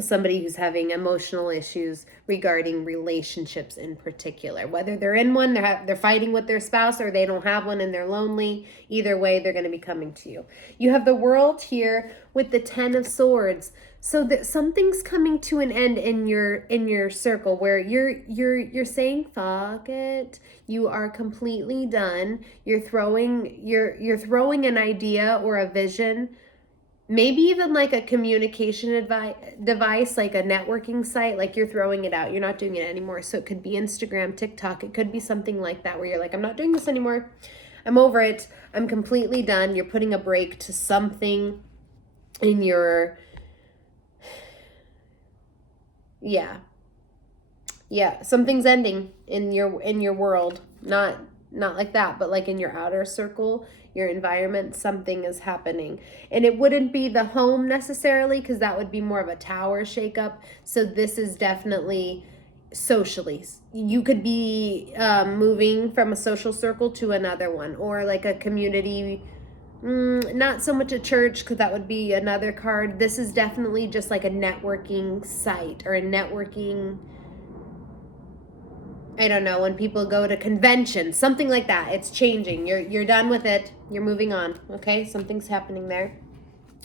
somebody who's having emotional issues regarding relationships in particular. Whether they're in one, they're fighting with their spouse, or they don't have one and they're lonely. Either way, they're going to be coming to you. You have the World here with the 10 of Swords. So that something's coming to an end in your circle, where you're saying fuck it. You are completely done. You're throwing an idea or a vision, maybe even like a communication device, like a networking site, like you're throwing it out. You're not doing it anymore. So it could be Instagram, TikTok. It could be something like that, where you're like, I'm not doing this anymore. I'm over it. I'm completely done. You're putting a break to something in your, something's ending in your world. Not like that, but like in your outer circle, your environment, something is happening. And it wouldn't be the home necessarily, because that would be more of a tower shakeup. So this is definitely socially. You could be moving from a social circle to another one, or like a community. Not so much a church, because that would be another card. This is definitely just like a networking site, or a networking, I don't know, when people go to conventions, something like that. It's changing. You're done with it. You're moving on. Okay, something's happening there.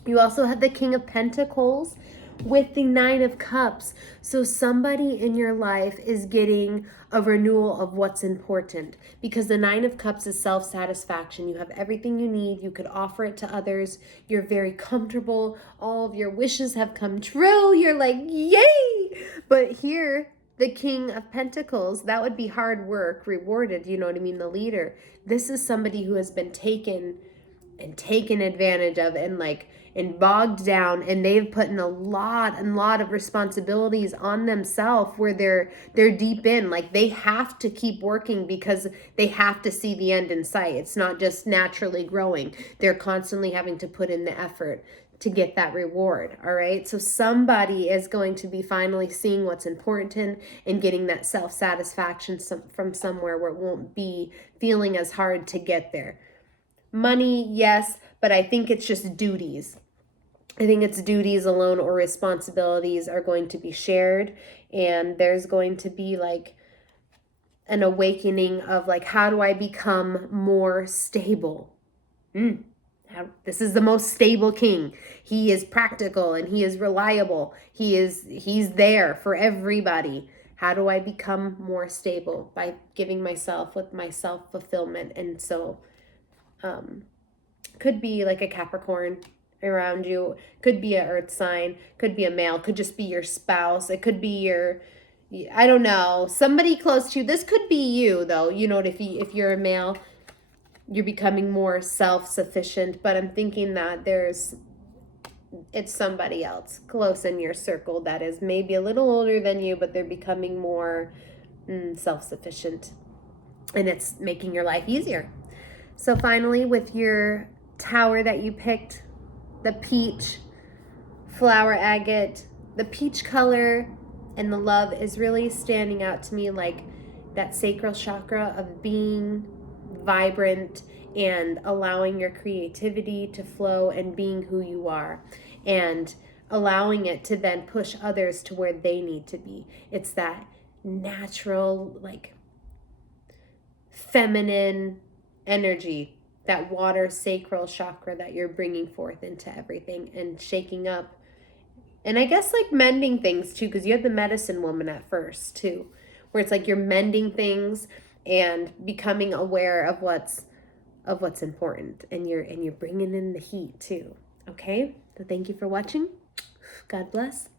You also have the King of Pentacles with the 9 of Cups. So somebody in your life is getting a renewal of what's important, because the 9 of Cups is self-satisfaction. You have everything you need. You could offer it to others. You're very comfortable. All of your wishes have come true. You're like, yay! But here, the King of Pentacles, that would be hard work rewarded, you know what I mean, the leader. This is somebody who has been taken advantage of, and bogged down, and they've put in a lot of responsibilities on themselves, where they're deep in, like they have to keep working because they have to see the end in sight. It's not just naturally growing. They're constantly having to put in the effort to get that reward. All right. So somebody is going to be finally seeing what's important and getting that self-satisfaction from somewhere where it won't be feeling as hard to get there. Money, yes, but I think it's just duties. I think it's duties alone, or responsibilities are going to be shared, and there's going to be like an awakening of like, how do I become more stable? This is the most stable king. He is practical and he is reliable. He's there for everybody. How do I become more stable? By giving myself with my self-fulfillment. And so could be like a Capricorn around you, could be an earth sign, could be a male, could just be your spouse, it could be your, I don't know, somebody close to you. This could be you though, you know, if you're a male, you're becoming more self-sufficient. But I'm thinking that it's somebody else close in your circle that is maybe a little older than you, but they're becoming more self-sufficient, and it's making your life easier. So finally, with your tower that you picked, the peach, flower agate, the peach color and the love is really standing out to me, like that sacral chakra of being vibrant and allowing your creativity to flow and being who you are, and allowing it to then push others to where they need to be. It's that natural, like feminine energy, that water sacral chakra that you're bringing forth into everything and shaking up. And I guess like mending things too, because you had the medicine woman at first too, where it's like you're mending things and becoming aware of what's important, and you're bringing in the heat too. Okay, so thank you for watching. God bless.